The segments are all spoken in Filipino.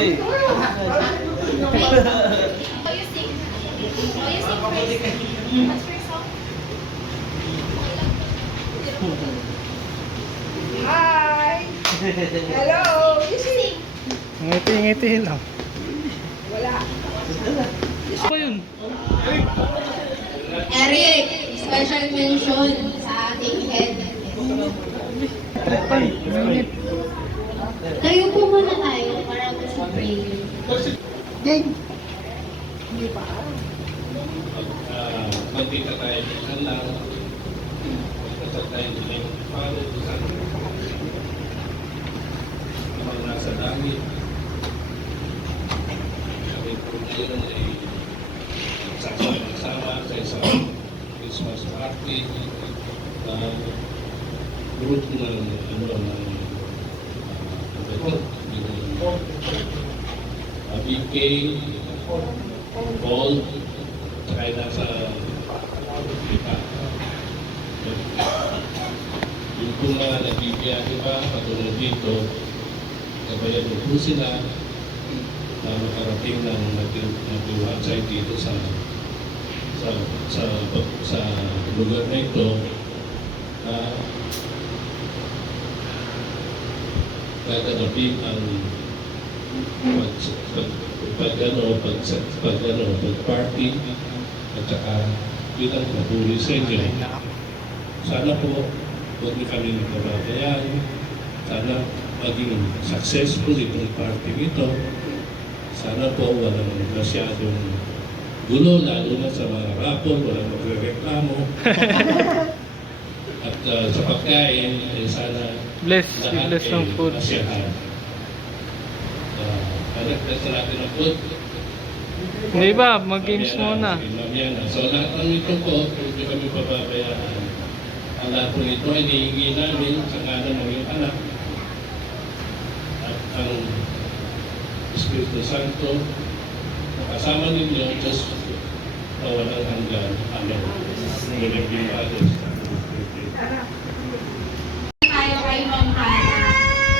Hi! Hello! Ngiti-ngiti lang. Wala. Ano yun? Eric, special mention sa ating head. Trepan, mainit. Tayo po muna tayo para mag-spray. Ding! Hindi pa. Magkita tayo ng alam, magkita tayo ng palo, mga nasa langit. Kami po ngayon ay sama-sama sa isang Christmas party na group ng BK, Paul, kaya nasa Lipa. Yung kung mga nagbibiyahe pa, patulad dito, kabayan po sila na makarating ng nag-website dito sa lugar na ito na gaganapin ang pag-party at saka bilang papuri sa inyo. Sana po huwag niyo kami nagbabayaan. Sana maging successful itong party ito. Sana po walang masyadong gulo, lalo na sa mga rapon, walang magre-reklamo. At sa pagkain, sana Bless lahat ng food. masyahan. Nag-test natin ang food. Hindi ba? Mag-games muna. So lahat ng ito po, hindi kami pababayaan. Ang lahat ng ito ay hinihingi namin sa kanan ng iyong anak. At ang Espiritu Santo, kasama ninyo, Diyos na walang hanggan. Amen. Amen. Tayo kay Ma'am Hana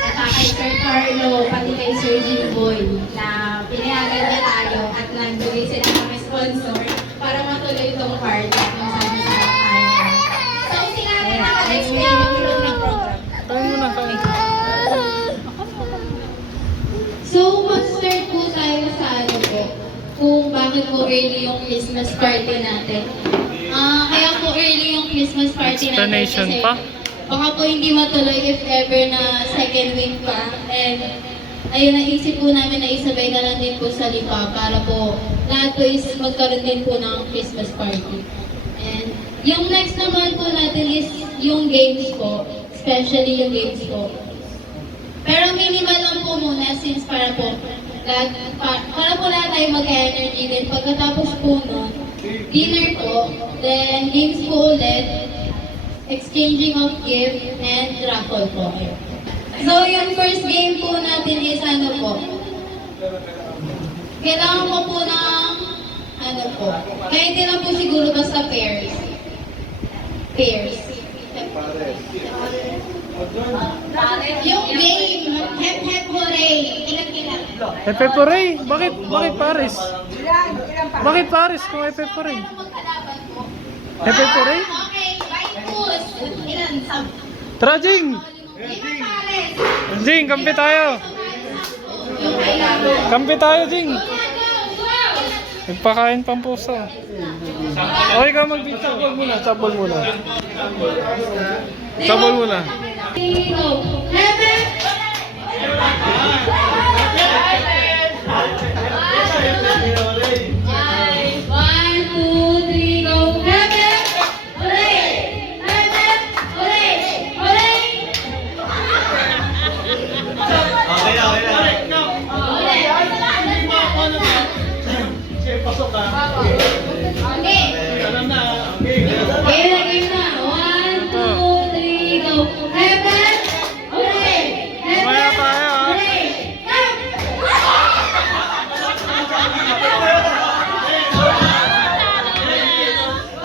at kay Sir Carlo, pati kay Sir Jimboy na pinayagan niya tayo at nagbigay sila ng sponsor para matuloy itong party at yung sabi-sabi tayo. So, sinabi na ka-explain yung flow ng program. Kain muna, kain. So, mag-start po tayo sa ano po, kung bakit po early yung Christmas party natin. Kaya po early yung Christmas party natin Explanation kasi pa? baka po hindi matuloy if ever na second week pa. And ayun, naisip po namin na isabay na lang din po sa Lipa para po lahat po is magkaroon din po ng Christmas party. And yung next naman po natin is yung games po, especially yung games po. Pero minimal lang po muna since para po lahat tayo mag-energy din. Pagkatapos po nun, dinner po, then games po ulit, exchanging of gift, and raffle po. So yung first game po natin is ano po, kailangan mo po ng ano po, kaya hindi lang po siguro basta pairs. Yung game, hep hep hooray, ilang. Epe Pore? Bakit Paris? Ilan pa? Bakit Paris kung Epe Pore? Pero magkalaban po. Epe Pore? Okay, right push. Ilan? Tara, Jing! Jing, kampi tayo! Yung kailangan. Kampi tayo, Jing! Nagpakain pang puso. Okay ka mag-sabol muna. Sabol muna. Sabol muna. One, two, three, go. Hooray! Hooray! Hooray! Okay. Game na. 1, 2, 3, go. Heaven! Hooray! Mamaya tayo, ha? Hooray!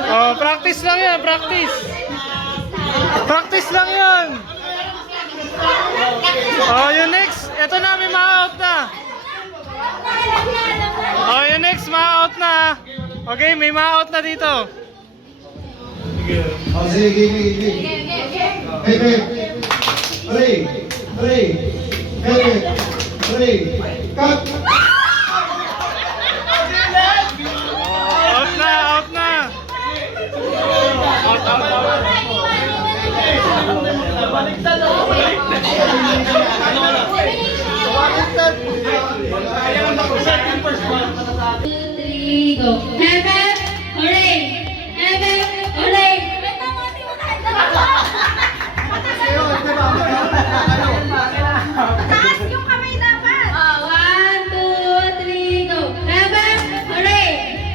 Oh, practice lang yan, practice. Practice lang yan. Oh, yung next. Ito na, may ma-out na. na. Okay, may ma-out na dito. Oh, sige, game. Pepe. Three. Pepe. Three. Cut. Out na. Three, go. Pepe, hooray! Pepe, hooray! Taas yung kamay dapat. One, two, three, go. Pepe, hooray!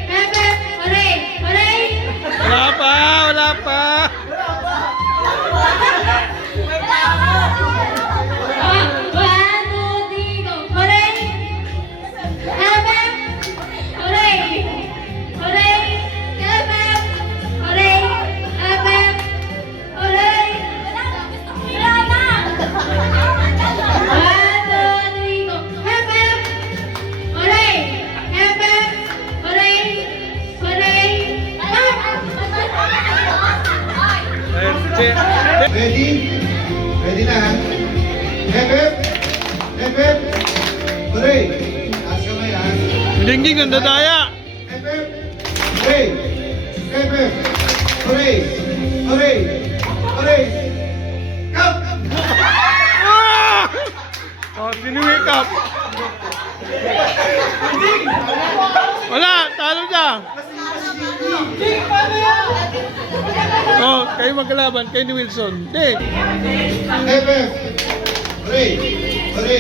Pepe, hooray! Hooray! Wala pa. One, two, three, go. Hooray! Pepe, hooray! Hooray! Pepe, hooray! Pepe, hooray! Wala na! One, two, three, go. Pepe, hooray! Pepe, hooray! Hooray! Ready na. Pepe. Hooray. Taas kamay ha. Dingding ang dadaya. Pepe. Hooray. Cut. Ah! Oh, sini-wake up. Wala, talo siya. Oh, kayo magkalaban, kayo ni Wilson. Hindi. Pepe. Hooray. Pepe.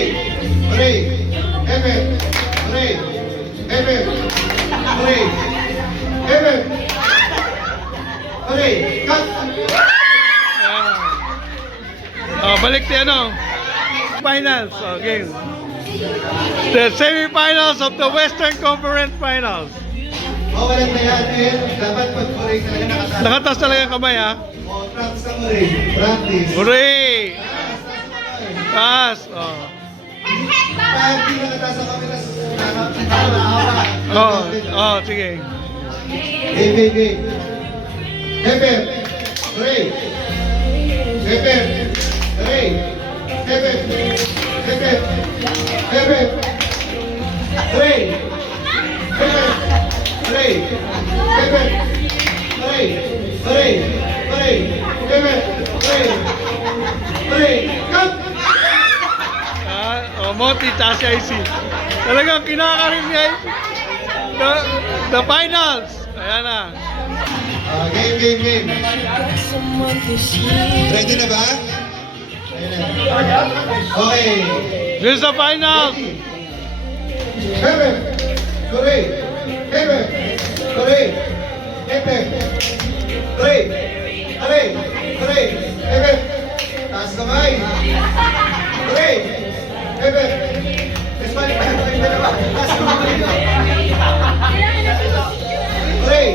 Hooray. Cut. Oh, balik tayo ano. Finals, okay. The semi-finals of the Western Conference Finals. Walang na yan, eh. Dapat pag hooray talaga nakataas. Nakatas talaga ang kamay ha. O, practice ang hooray. Practice. Hooray! Taas. Oh. Pag di nakataas ang kami, nakakawa. Sige. Game. Pepe. Hooray. Pepe. Hooray. Pepe. Hooray. Cut! Moti, tsaka si IC. Talagang kinakarin ni IC. The finals. Ayan na. Game. Ready na ba? Okay. This is the finals. Pepe. Hooray. Pepe. Hooray. Pepe. Hooray. Pepe. Taas kamay. Hooray. Pepe. Espali pa kayo dalawa. Taas kamay. Hooray.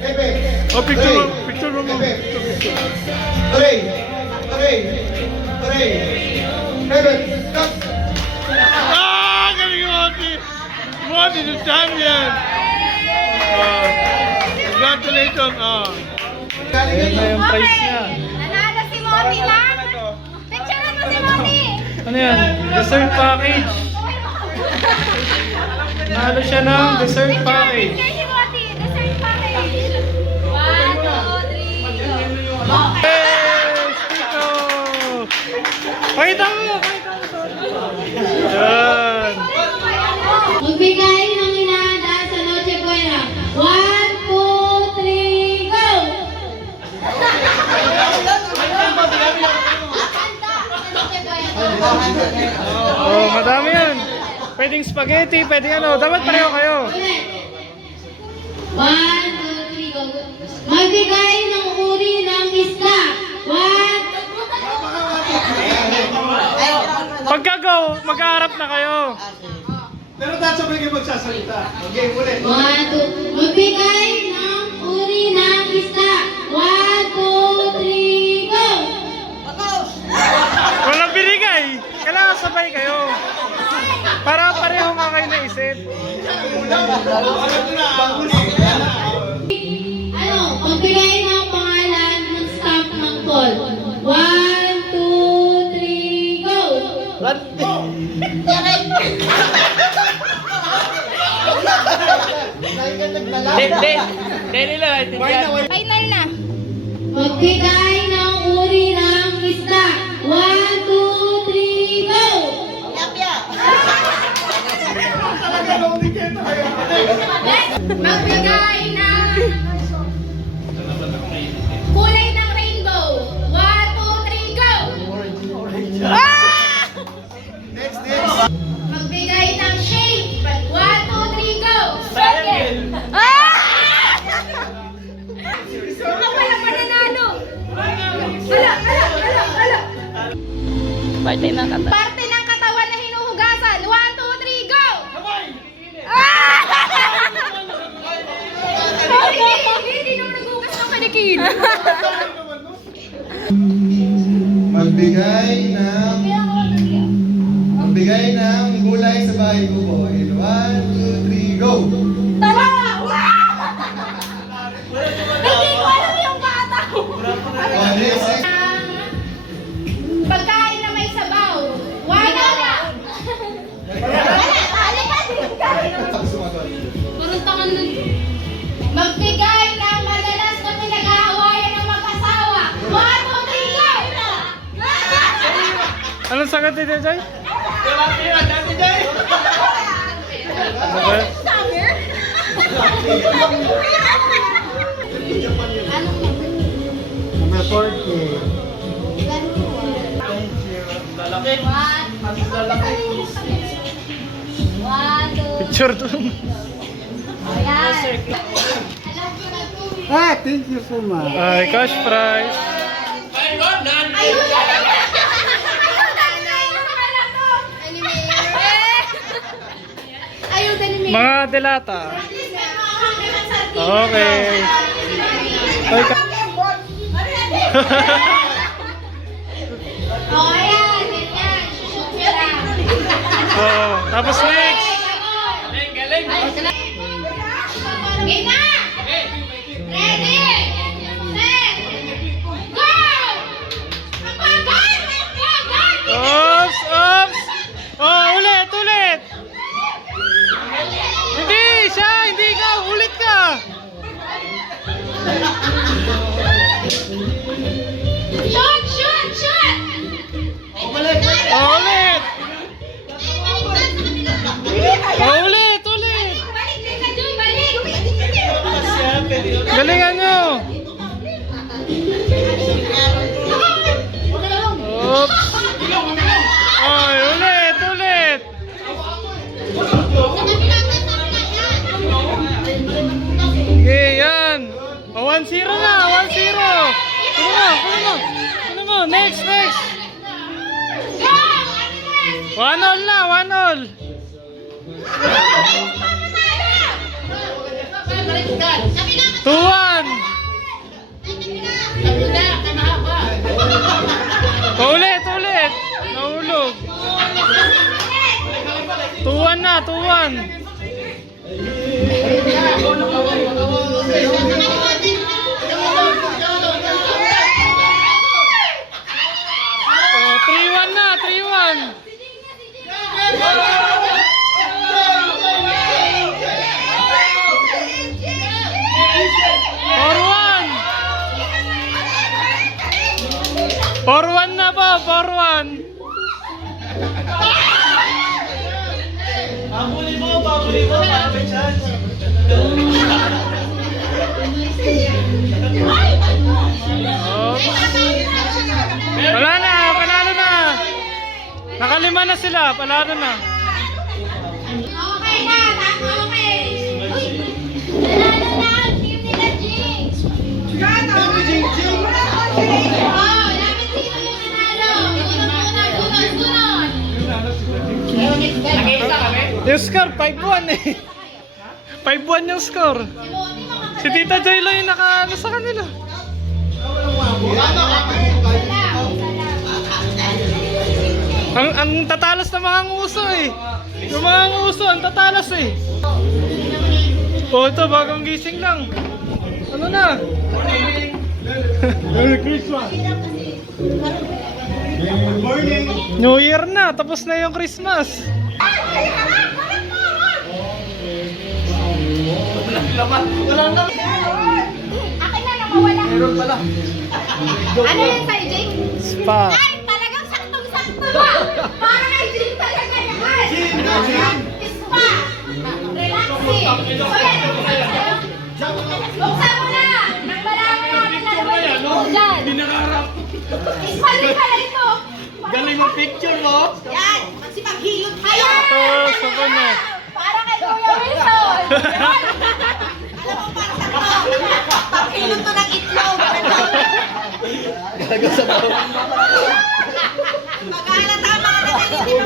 Pepe. Oh, picture mo. Pepe. Hooray. Pepe. Cut. Ah, galing yung Moti. Moti, the champion. Congratulations. Ayan na yung prize niya. Nanalo si Moti lang. Picture mo si Moti. Ano yan? Dessert package. Nalo siya ng dessert package. Kay si Moti, dessert package. 1, 2, 3, go. Hey, Stito! Pakita mo! Yan. Magbigay ng hinahanda sa Noche Buena. 1, 2, 3, go! Oh, madami yan. Pwedeng spaghetti, pwedeng ano. Dapat pareho kayo. Ulit. 1, 2, 3, go. Magbigay ng uri ng isda. 1, Pagka-go, mag-aarap na kayo. Pero dapat sabay kayo magsasalita. Okay, ulit. 1, 2. Magbigay ng uri ng isda. 1, 2, 3, go! Walang binigay. Kailangan sabay kayo. Para pareho nga kayo na isip. ulit. Ano, magbigay ng pangalan ng staff ng call. 1, 2, 3, go! Final na. Magbigay ng uri ng isda. 1, 2, 3, go! Magbigay ng kulay ng rainbow. 1, 2, 3, go! Ah! Magbigay ng shape. 1, 2, 3, go! Circle. Ah! Ako pala pananalo. Ala. Parte ng katawan na hinuhugasan. 1, 2, 3, go! Ah! Hindi naman naghugas ng kanikin. Magbigay ng gulay sa bahay ko po. In 1, 2, 3, go! Tama! Hindi ko alam yung bata. Oh, next. Pagkain na may sabaw. Wala na. Parang tangan nun. Magbigay ng madalas na pinag-aawayan ng mag-asawa. 1, 2, 3, go! Anong sagot ni Joy? Summer? Number 40. Picture doon. Ah, thank you so much. Ay, cash prize. Mga delata. Okay. Ay, Oh, ayan, ganyan. Shoot nyo lang. oh, tapos next. Game na! Ready! Set! Go! Agad! Oops, oops. Oh, ulit. Hindi, siya, hindi ka. Ulit ka. Shoot! Oh, ulit. Oh, ulit. Balik din ka, Joy! Balik! Galingan nyo. Oops. Ay, ulit. Okay, yan. O, 1-0 na, 1-0. Kunin mo. Next. Go! 1-0 na, 1-0. 2-1. Ulit. Nahulog. 2-1 na, 2-1. Oh, 3-1 na, 3-1. Forwan na ba? Forwan. Babuli mo. Malapit chance. Wala na, panalo na. Nakalima na sila, panalo na. Okay na, okay. Nanalo na ang team nila, Jinx. Oh, lapit sino yung nanalo. Sunod. Yung score, 5-1 eh. 5-1 yung score. Si Tita Joy lang yung naka-ano sa kanila. Ang tatalas ng mga nguso eh. Yung mga nguso, ang tatalas eh. Oh, ito, bagong gising lang. Ano na? Merry Christmas! New Year na, tapos na yung Christmas. Akin na mawala. Meron pala. Ano yun sa'yo, Jake? Spa. Ay, talagang saktong-sakto ba? Para kay Jake talaga yan. Spa. Relaxing. Buksan mo na. Nang malaman namin na naman dito dyan. Spa din pala ito. Galing mo picture mo? Yan. Magsipaghilot kayo. Ito, sa kanya. Para kay Kuya Wilson. Alam mo, para sa ito. Paghilot to ng itlog. Gagawa sa bawah. Mag-aalata mga nagkakita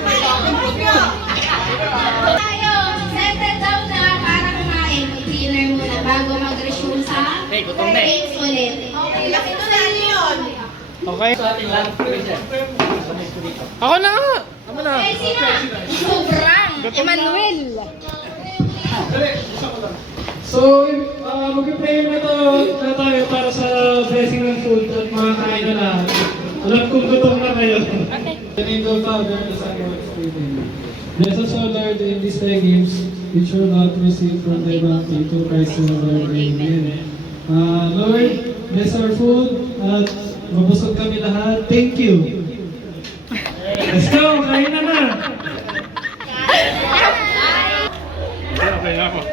tayo. Settle down na para kumain. Mag-dinner muna bago mag-resume sa games ulit. Okay, ito na yun. Okay. Ako na nga. Ako na. Eh, sino? Sobrang. Emmanuel. So, mag-pray na tayo para sa blessing ng food at makakain na lahat. Alam kong gutom na kayo. Okay. The name of the Father, the Son, and the Holy Spirit. Bless us, O Lord, in these thy gifts, which your Lord receive from thy bounty to Christ our Lord. Amen. Lord, bless our food at mabusog kami lahat. Thank you. Let's go! Kain na na! Okay na ako.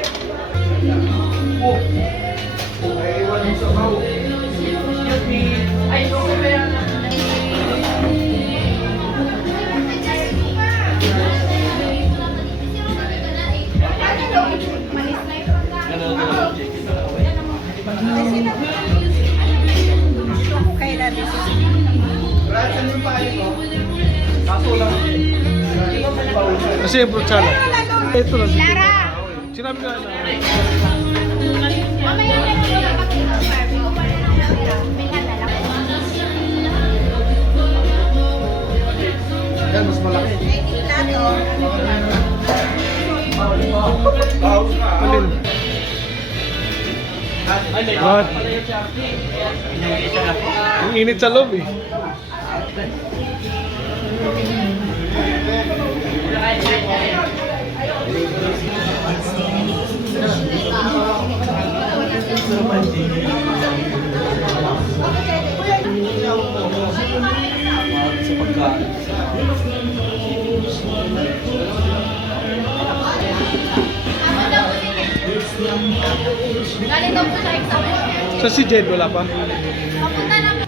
Kasi yung brutsala. Ito lang. Lara. Sinabi ko na. Mamaya na lang yung kapag-confirm. Ikaw pa rin ang camera. May nadala ko. Yan, mas malaki. Alin? What? Ang init sa loob eh. Galing daw po sa examen. Sa si Jed, wala pa. Papunta na po.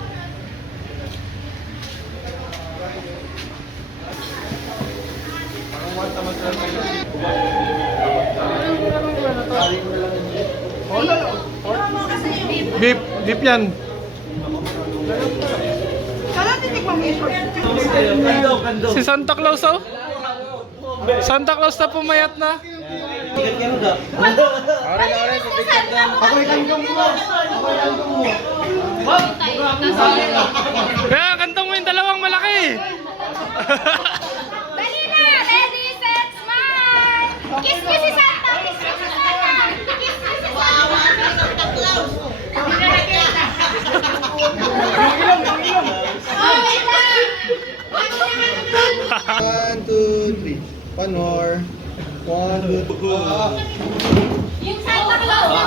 Beef, beef yan. Si Santa Claus oh? Santa Claus na pumayat na. Ako'y kandong mo. Ako'y kandong mo. Kaya kantong mo yung dalawang malaki. Dali na! Ready, set, smile! Kiss ko si Santa! Kiss ko si Santa! Kiss ko si Santa! Hindi na nakita. Oh, wait lang! Wag mo naman. 1, 2, 3. One more. 1, 2, 3. Yung Santa Claus na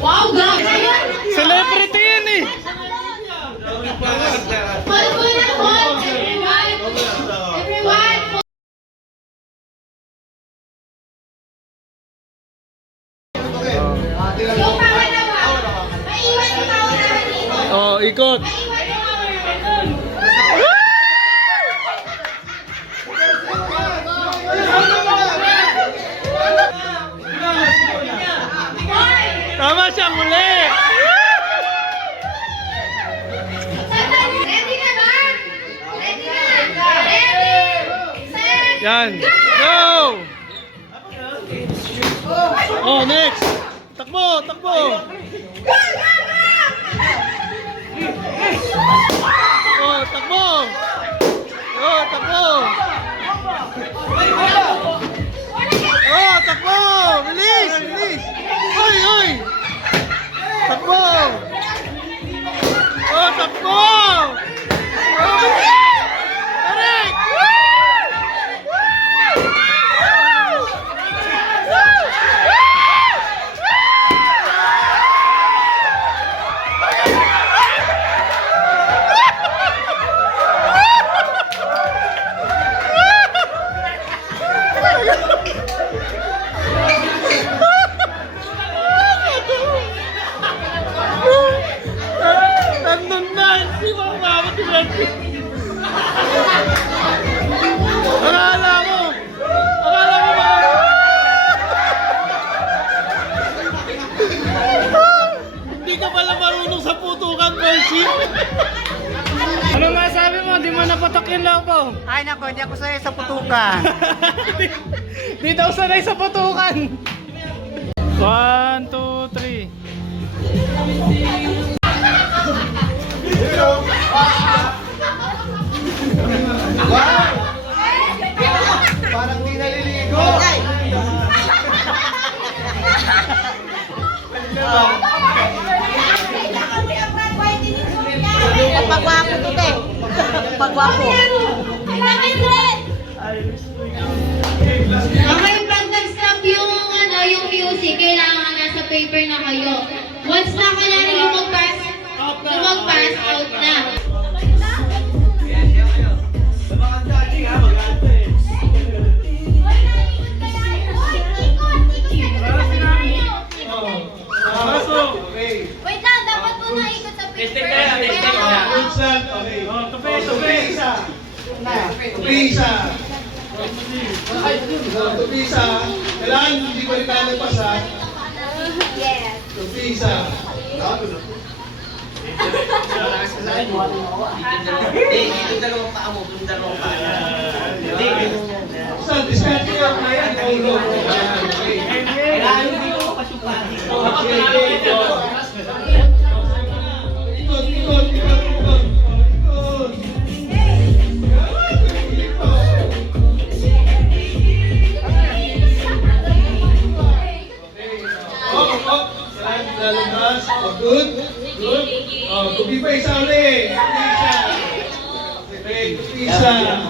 wow, grabe yun! Celebrity yan eh. Call mo na, call! Everyone! Everyone! Yung pangalawa, maiwan yung paunahan dito. Oh, ikot. Maiwan yung paunahan dun. Tama siya muli. Sandali, ready na ba? Ready na? Ready, set, Yan. Go! Oh, next. Takbo, takbo. Oh, takbo. Oh, takbo. Oh, takbo! Bilis! Bilis! Hoy, hoy! Takbo! Oh, takbo! Oh, bilis! Eric! Nandun na! Hindi mo umabot yung Randy. Akala mo! Akala mo ba? Hindi ka pala marunong sa putukan, Percy. Ano masabi mo? Di mo napatok yung logo. Ay nako, hindi ako sanay sa putukan. Di daw sanay sa putukan. 1, 2, 3. Wow! Parang di naliligo. Pagwapo to te. Pagwapo. Okay, pag nag-stop yung, yung music, kailangan nasa paper na kayo. Once na kailangan yung mag-pass out na. Wait lang, dapat mo na ikot sa paper. Good start. Okay. Tupi isa. Tupi isa. Tupi isa. Kailangan hindi ko rin tayo nagpasa. Yes. Tupi isa. Saan? Discard ko yung kaya. Ikot, ikot, ikot, ikot. Lalabas. Good. Good. Tupi pa isa ulit. Tupi isa. Okay, tupi isa. Yan.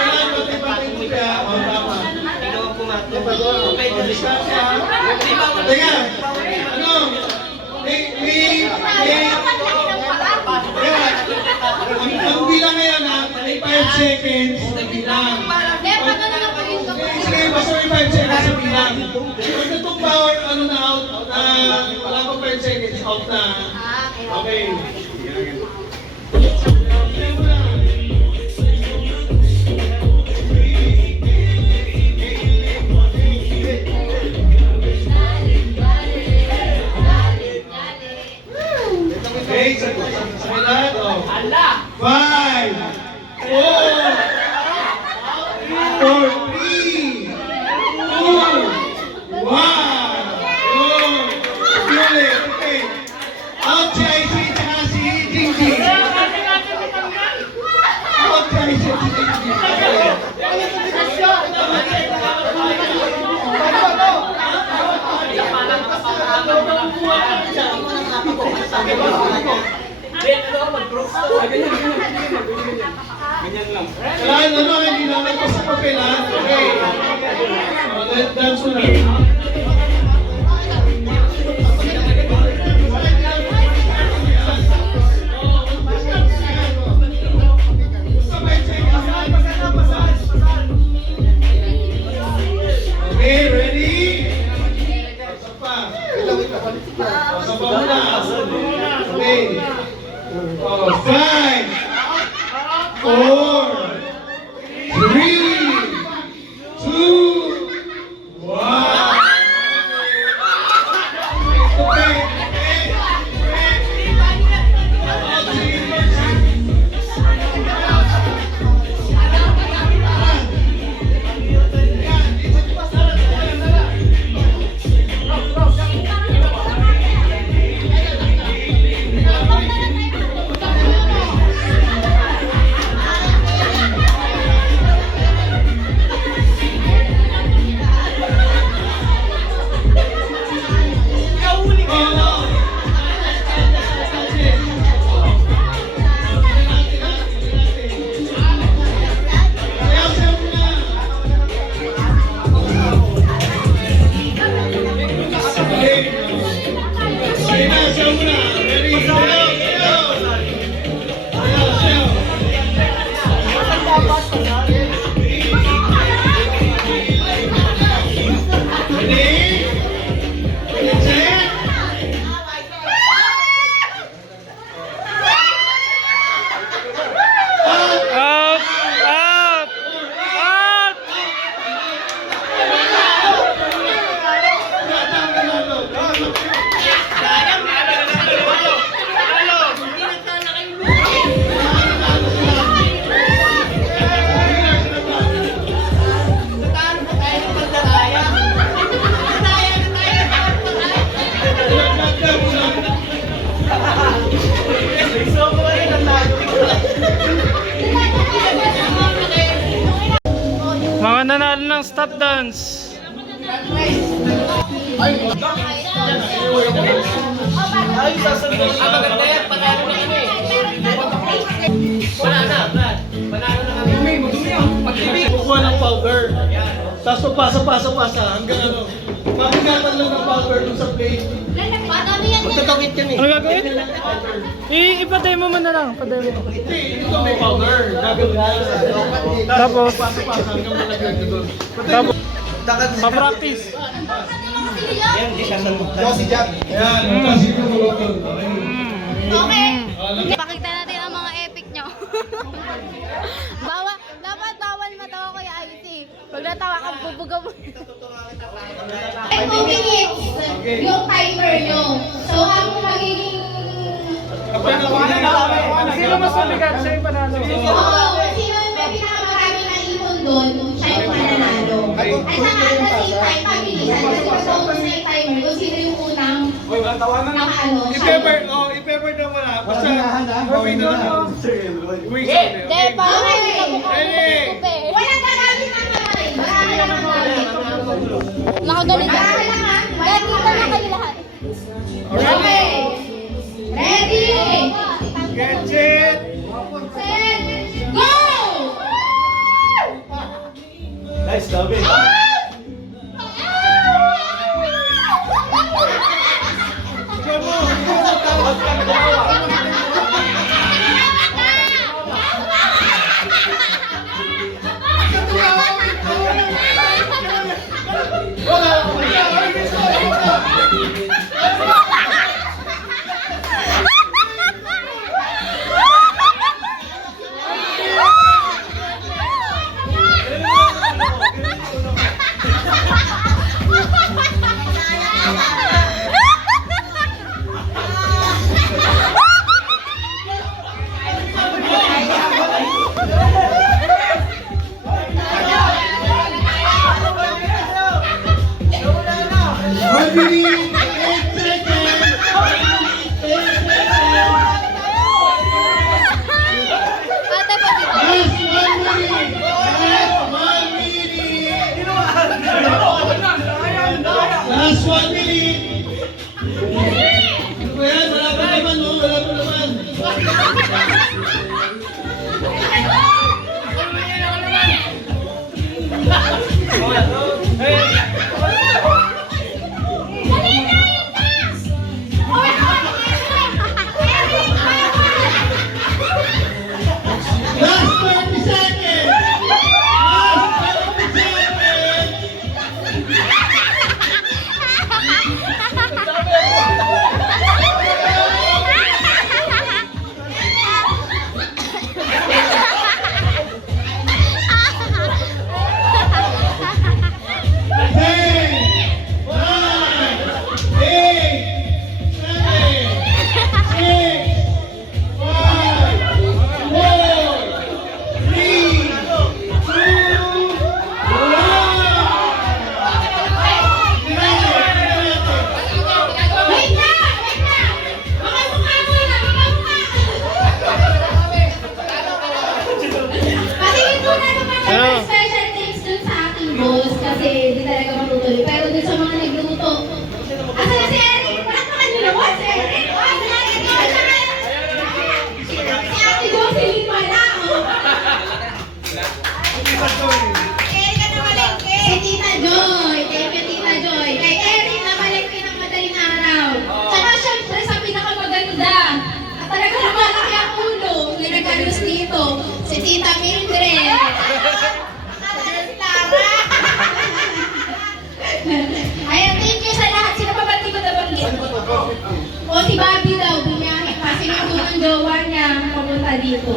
Kailangan pati-pati mo siya. Tama. Discard siya. Teka. Ano? Ang bilang ngayon ha, may 5 seconds na bilang. Sige, basta may 5 seconds na bilang. Pag itong power, ano na out, wala pa 5 seconds, out na. Okay. Okay, sa lahat, oh. 5, 4, 3, 2, 1. Okay. Out si IC tsaka si Jingjing. Out si IC at si Jingjing. Kailangan ano, hindi na nagpas sa papel ha. Okay. Dance mo na. Okay, ready? Isa pa. Isa pa muna. Okay. 5, 4, 3, 2, 1. stop dance. Kukuha ng powder. Tapos pasa hanggang ano. Mamigatan lang ng powder dun sa plate. Magtatawid kami. Ano gagawin? Ipa-demo mo na lang. Pa-demo. Hindi, ito may powder. Gagawin na. Tapos, Pasa hanggang malagyan ko dun. tapos, pa-practice. Ayan, kasi yung mga dun. Okay. Pakita natin ang mga epic nyo. Dapat bawal matawa ko yung IC. Pag natawa ka, bubuga mo. 2 minutes yung timer nyo. So, ang magiging... Sino mas mabigat? Siya yung panalo. Oo, sino yung may pinakamarami na ipon doon, siya yung mananalo. At saka at the same time, pabilisan. Kasi pag naubos na yung timer, kung sino yung unang nakaano, siya yun. I-paper na wala. Basta, gawin na lang. Hindi, parang hindi ka bukupin. Walang gagamit ng kamay. Marami lang ang gamit. Nakagaling ka. Marami lang ha. Ready na kayo lahat. Okay. Ready. Get set. Set. Go! Nice, David. Ate, pag Last 1 minute. Ano ba yan? Wala pa naman, no? Wala pa naman. Last 30 seconds. Last 30 seconds. Wait na! Makamukha muna! Patingin muna ng mga special things dun sa aking boss kasi di talaga matutuloy. Pero dun sa mga nagluto. Asa na si Eric? Wala pa kanila. What? Si Eric? Oh, si Eric! Si Ate Jocelyn wala. Si Tita Joy. Thank you, Tita Joy. Kay Eric na malaki ng madaling araw. Tsaka syempre sa pinakamaganda. At talaga namalaki ang ulo na nag-alos dito. Si Tita Mildred. Akala si Tara. Ayan, thank you sa lahat. Sino pa ba di ko nabanggit? O si Bobby daw, bumiyahe pa. Sinundo ng jowa niya papunta dito.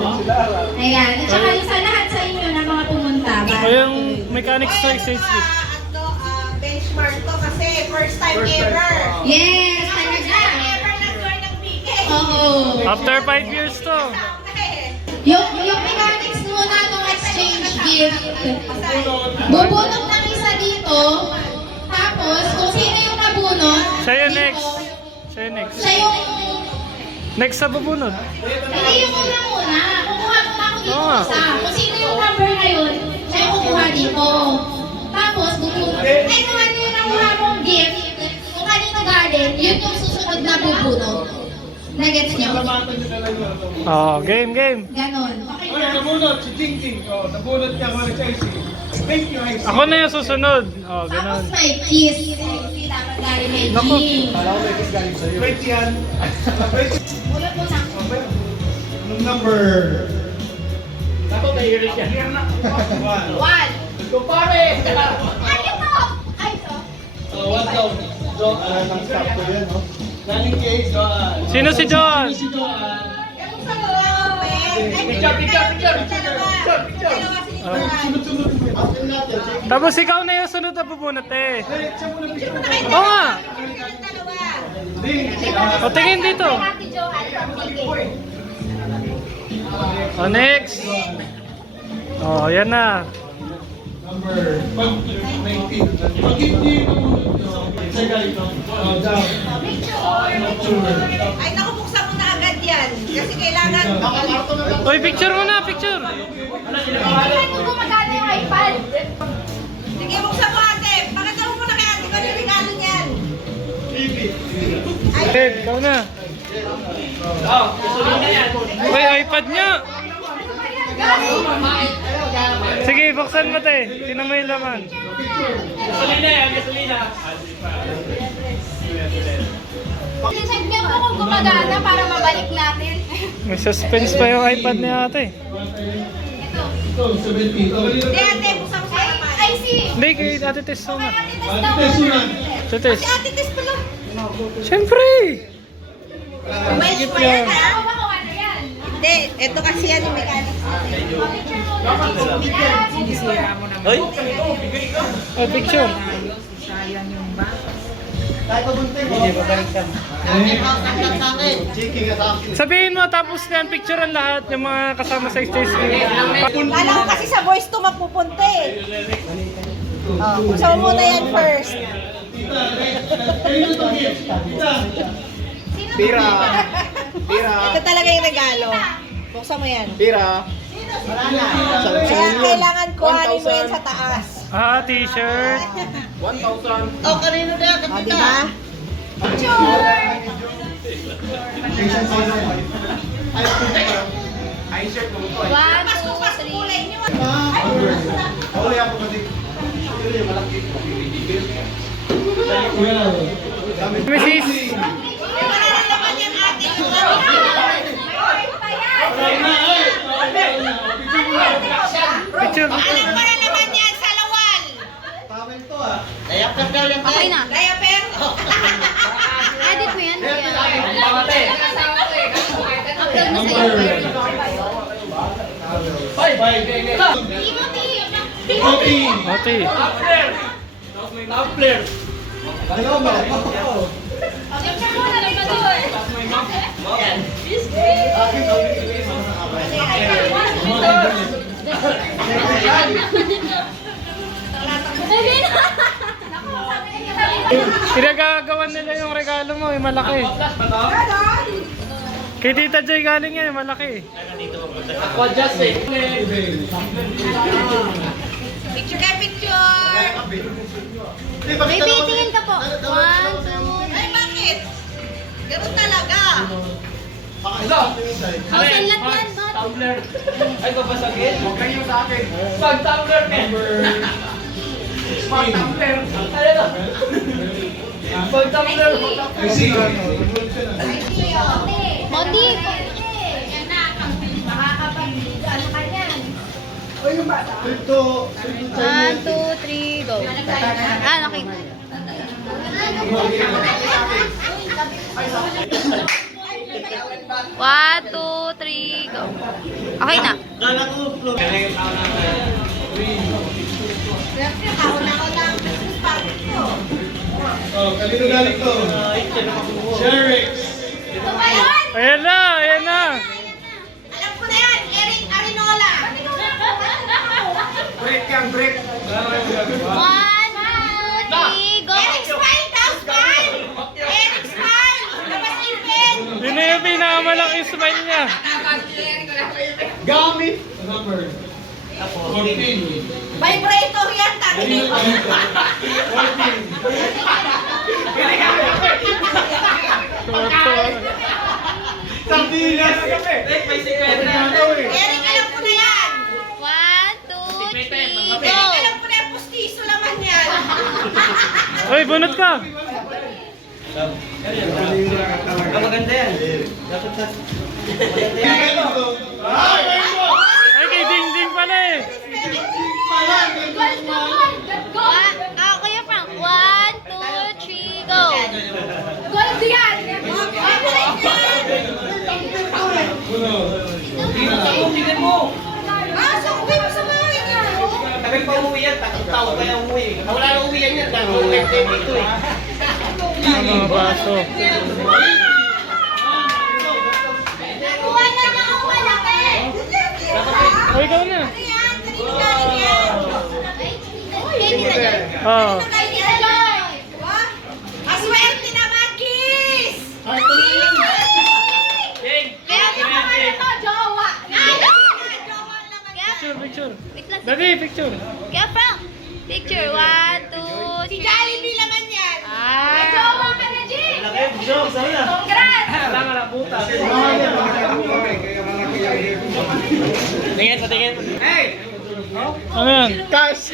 Ayan. At saka yung sa lahat sa inyo na mga pumunta. O yung mechanics to exchange gift. Benchmark to kasi first time ever. Yes, talaga. Ever nag-join ng PK. Oo. After 5 years to. Yung mechanics muna nung exchange gift, bubunot ng isa dito, tapos kung sino yung nabunot, Siya yung next. Siya yung next. siya yung, Next sa bubunod. hindi yung una-una, kukuha muna ako dito Oo nga. isa. Kung sino yung number na yun, siya yung kukuha dito. nabubunot. Nagets niyo? Salamatan nyo na lang yun. Oh, game. Ganon. Okay, nabunot si Jingjing. Oh, nabunot niya ako ni Chelsea. Thank you, Icy. Ako na yung susunod. Oh, ganun. Tapos may kiss. Dapat galing kay Naku. Jing. Wait yan. Mula po na. Anong number? One. 1. Ay, ito! Ay, ito. What daw? Nang stop ko yan, no? Galing kay Joan. Sino si John? Si Joan. Yung sa mga picture. Sunod-sunod mo. After natin. Tapos ikaw na yung sunod na bubunot eh. Siya muna picture. Oo nga. O, tingin dito. Ate Joanne from Bigay. O, next. Oh, yan na. Number 19. Pag hindi nabunot nyo, sa ganito. Down. Picture. Ay, naku, buksan mo na agad yan. Kasi kailangan... Uy, picture mo na, picture. Kailan ko gumagana yung iPad? Sige, buksan mo ate. Pakita mo muna kay ate ko yung regalo niyan. Ted, ikaw na. Uy, iPad niya. Sige, buksan mo te. Tingnan mo yung laman. Check niyo po kung gumagana para mabalik natin. May suspense pa yung iPad ni ate. Ito, 17. Oh, Hindi ate, buksan mo sa harapan. Ay, si... Hindi, kay ate Tess na. Ate Tess daw. Ate Tess muna. Ate Tess. Si ate Tess pala. Siyempre. Welsh pa yan ha? Ako ba kung ano yan? Hindi, ito kasi yan yung mechanics. Oh, picture. Sabihin mo, tapos yan, picture ang lahat, yung mga kasama sa stage. Kala ko kasi sa voice to mapupunta eh. Oh, buksan mo muna yan first. Kanino to gift? Tita. Ito talaga yung regalo. Buksan mo yan. Kaya kailangan kuhanin mo yan sa taas. Ah, t-shirt. O, diba? One, two, three. Mrs. Malalaman yan ate. Picture. Anong malalaman yan sa lawal? Okay na. Diaper? Edit mo yan. Upload na sa YouTube. Timothy! Ate. Picture mo na naman doon. Sabi na. Pinagagawan nila yung regalo mo, yung malaki. Kay Tita Joy galing yan, yung malaki. Picture kay picture. May tingin ka po. One, two, Ay, bakit? Ganun talaga. thousand lot yan, Dot. Ay, babasagin? Huwag kayo sa akin. Pag-tumbler ka. Pag-tumbler. Ano to? Pag-tumbler. I see. Modi. Yan na. Makakapag, ano ka yan? Ito. 1, 2, 3, go. Ah, okay. One, two, three, go. Okay na. Ako na ang Christmas party ko. Oh, kanino galing to? Sherix. Ito ba yun? Ayan na, ayan na. Alam ko na yan. Eric Arinola. Break yan, break. One, two, three, go. Eric Smile, daw smile. Eric Smile. Labas ipin. Yun na yung pinakamalaking smile niya. Gamit. Number. 14. Vibrator yan. Tangin mo. 14. Sardinas! Eric, alam ko na yan! 1, 2, 3, go! Eric, alam ko na yung pustiso naman yan! Oy, bunot ka! Ay, kay Ding Ding pala eh! Kuya Frank, 1, 2, 3, go! Gold yan! Ah, so uwi mo sa bahay niya! Tagal pa umuwi yan, taong kaya umuwi. Wala na umuwi yan yan, dahil next day dito eh. Mga baso. Nakuha na ako, malaki! Oy, ikaw na! Baby na dyan. Oo. Baby na dyan. Aswerte naman, kiss! Kaya yung mga ito, jowa. Picture, picture. Wait lang. Dali, picture. Kaya Frank, picture. 1, 2, 3. Si Jollibee naman yan! May jowa ka na, Jin! Congrats! Tingin, patingin. Hey! Ano yan? Cash!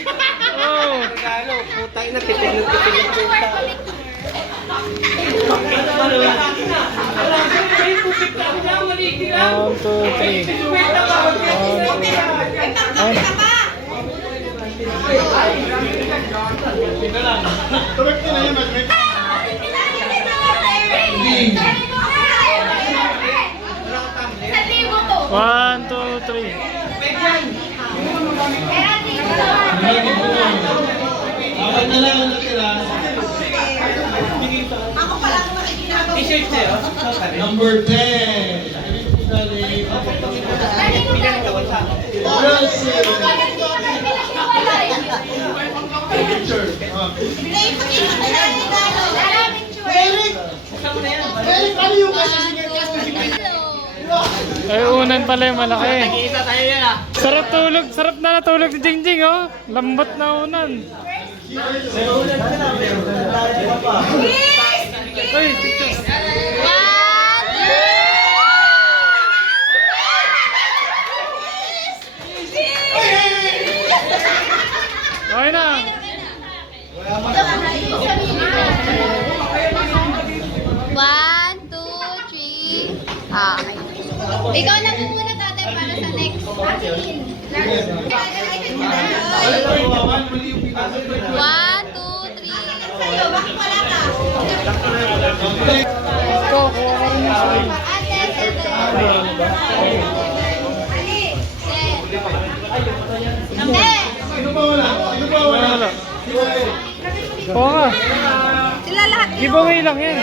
Oh! Regalo, putay na, tipid ng puta. One, two, three. Correct na yun, mag-rec. Sa libo to. One, two, three. Kaya dito. Apat na lang ang natira. Ako pala ang makikinagaw. T-shirt sa'yo. Number 10. Dali. Brazil. Picture. Play, pakita ka na yung regalo. Eric! Eric, ano yung kasi Ay, unan pala yung malaki. Nag-iisa tayo yan ah. Sarap tulog, sarap na natulog ni Jing Jing, oh. Lambot na unan. Ay, picture. 1, 2, Okay na. One, two, three. Okay. Ikaw na muna tatay para sa next. One, two, three. Ito, kuha ko rin yung sa'yo. Sino ba wala? Sino ba wala? Wala. Kuha ka. Sila lahat. Giveaway lang yan.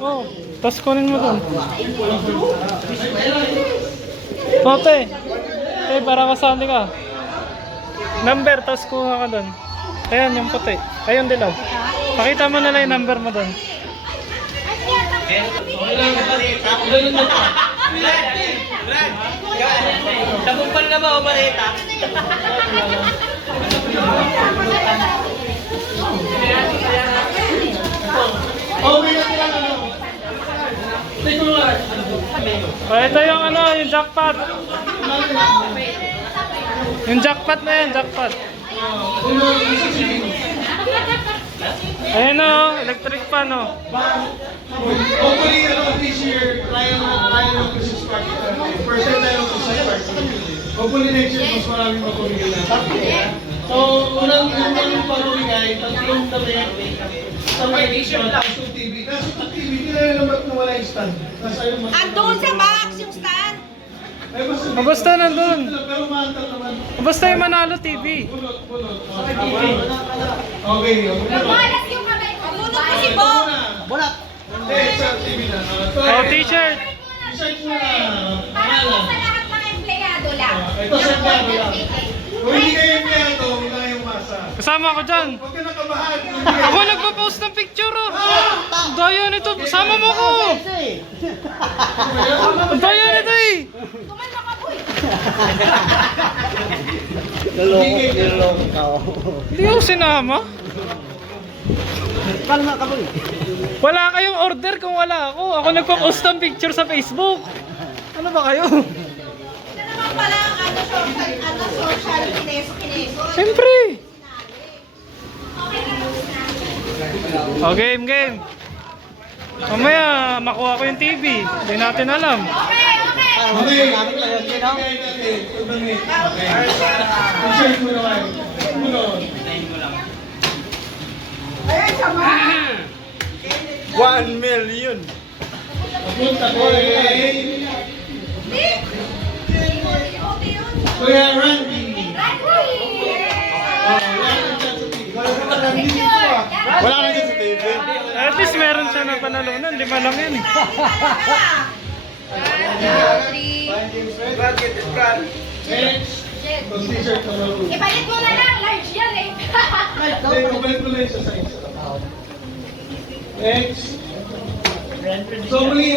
Oh, tapos kunin mo doon. Ote. Eh, para kasali ka. Number, tapos kuha ka doon. Ayan, yung puti. Ayun, dilaw. Pakita mo na lang yung number mo doon. Brad! Tabumpal na ba o mareta? Okay na sila ano? Oh, ito yung ano, yung jackpot. Yung jackpot na yan, jackpot. Ayan o, electric fan o. Hopefully, this year, tayo ng Christmas party. First time tayo ng Christmas party. Hopefully next year, mas maraming mapamigay na. So, unang pamamigay, tatlong damit. Sabay t-shirt lang. Sa TV. Nasa TV, hindi na naman wala yung stand. Nasa yung Andun sa box yung stand. Ay, basta Basta nandun. Pero maantal naman. Basta yung Manalo TV. Bunot. Okay. Malas yung kamay ko. Bunot ko si Bob. Bunot. Hindi, sa TV na. Oh, t-shirt. T-shirt muna. Para po sa lahat ng empleyado lang. Ito sa plano lang. Kung hindi kayo empleyado, wala kayong masa. Kasama ko dyan. Huwag ka nakabahan. Ako nagpo-post ng picture oh. Daya nito, sama mo ko. Daya nito eh. Niloloko ka. Hindi ako sinama. Wala kayong order kung wala ako. Ako nagpo-post ng picture sa Facebook. Ano ba kayo? Ito naman pala ang social kineso. Siyempre. O, game. Mamaya, makuha ko yung TV. Hindi natin alam. Okay. T-shirt mo naman. Ayan, sama. 1 million. Punta ko Kuya Randy. Wala na dyan sa TV. At least meron siya na panalunan. 5 lang yan eh. Next. Yung t-shirt na maroon. Ipalit mo na lang, large yan eh. Hindi, kapalit mo lang yung sa size. Next. So muli,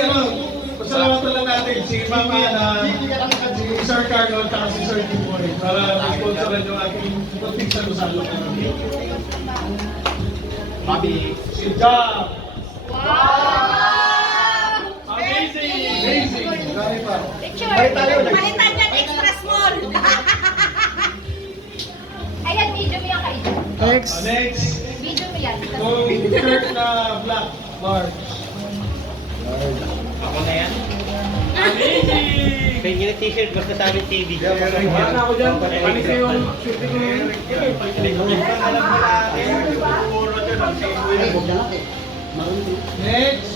pasalamatan lang natin si Mami si Sir Carlo at si Sir Jimboy para sponsoran yung aking kunting salusalo. Bobby. Si Job. Wow! Amazing. Grabe pa. Picture! Palitan dyan, extra small. Ayan, medium yan kayo. Next. Next. Medium yan. Yung shirt na black, large. Ako na yan. Amazing! Pengen na t-shirt, basta sa amin TV. Wala ako dyan. Panis yung shooting ko yun. Next.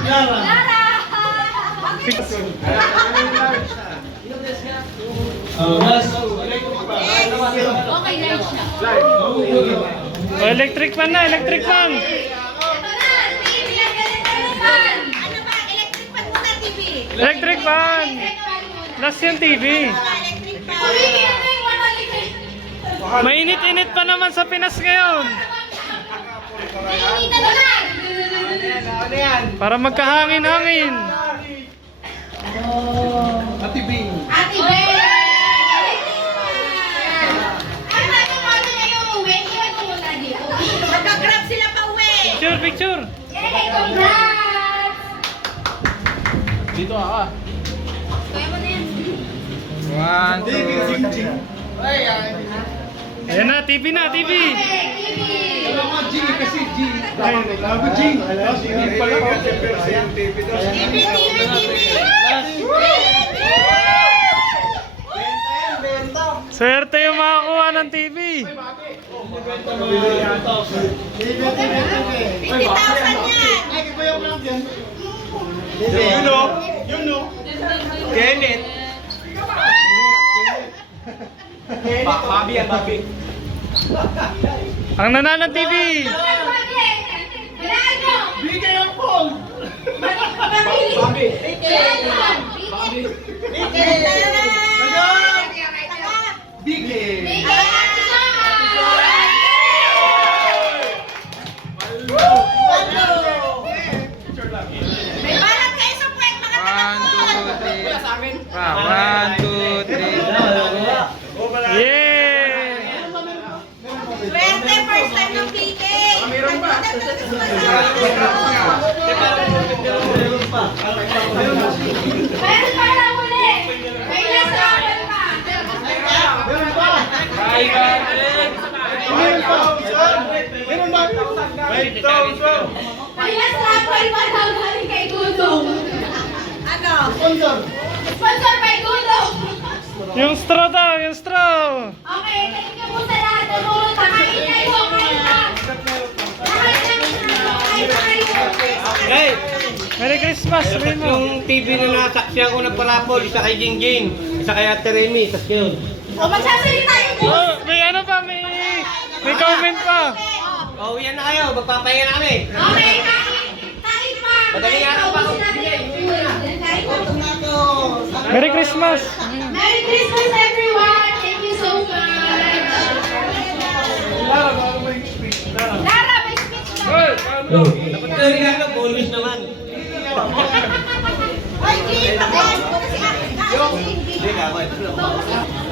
Yara. Last. Okay, large na. O, electric fan na, electric fan. Ito na! TV yan, ganito naman! Ano ba? Electric pan muna, TV. Electric fan. Electric fan muna. Last yung TV. Electric pan. Bumibigyan mo yung 100. Mainit-init pa naman sa Pinas ngayon. Nainita na lang! Para magkahangin-hangin. Ate Bing. Ate Bea! Ay, paano na yung uwi? Iwan ko muna dito. Magka-grab sila pa uwi. Picture. Yay! Congrats! Dito ah. Kaya mo na yan. 1, 2. Ayan na, TV na, TV. Okay, TV! Alam mo, G kasi G. Labo G. G pala. TV. Swerte yung makakuha ng TV. 50,000 yan. Yun no. Kenneth. Bobby yan, Bobby. Ang nananang TV. Kailangan nyo! Bigay ang phone. Bobby! Kailangan! Bigay. May balat kayo sa puwet, mga taga-puwet. 1, 2, 3. Yeah! Swerte, first time ng PK. Meron ba? Meron pa lang uli! May nasa akin pa! May nasa akin pa daw galing kay Gudong! Ano? Sponsor by Gudong! Yung straw daw, yung straw. Okay, thank you po sa lahat ng pumunta. Kain kayo, kain na! Kain na kayo! Guys, Merry Christmas, sabihin mo. yung TV na nasaksiyan ko ng parapol, isa kay Jingjing, isa kay Ate Remy, tas yun. O, magsasalita yung boss! Oh, may ano pa, may comment pa. Uwian na kayo, magpapahinga na kami. Okay, kain! Kain pa! Madali nga ako pa. Ubusin natin yung food. Kain pa. Merry Christmas. Merry Christmas, everyone! Thank you so much! Lara, may speech na! Dapat ka rin lang, bonus naman. Ay, Jim, pakain ko na si Ate. Hindi, kakot.